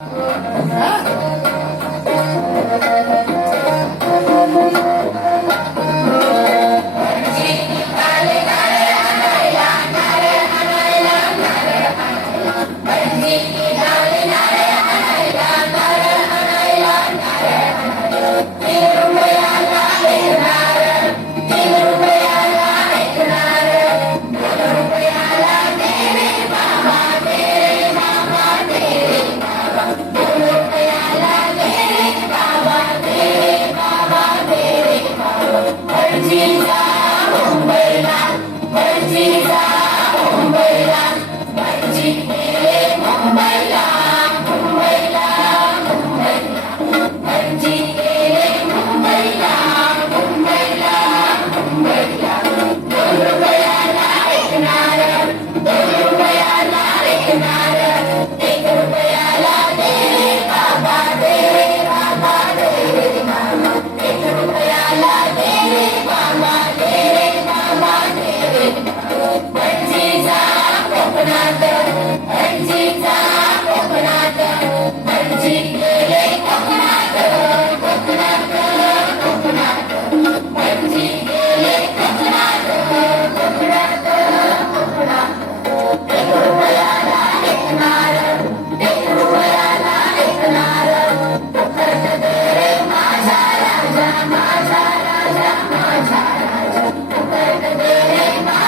Uh-huh. Benzina, un bella, benzina. Thank you.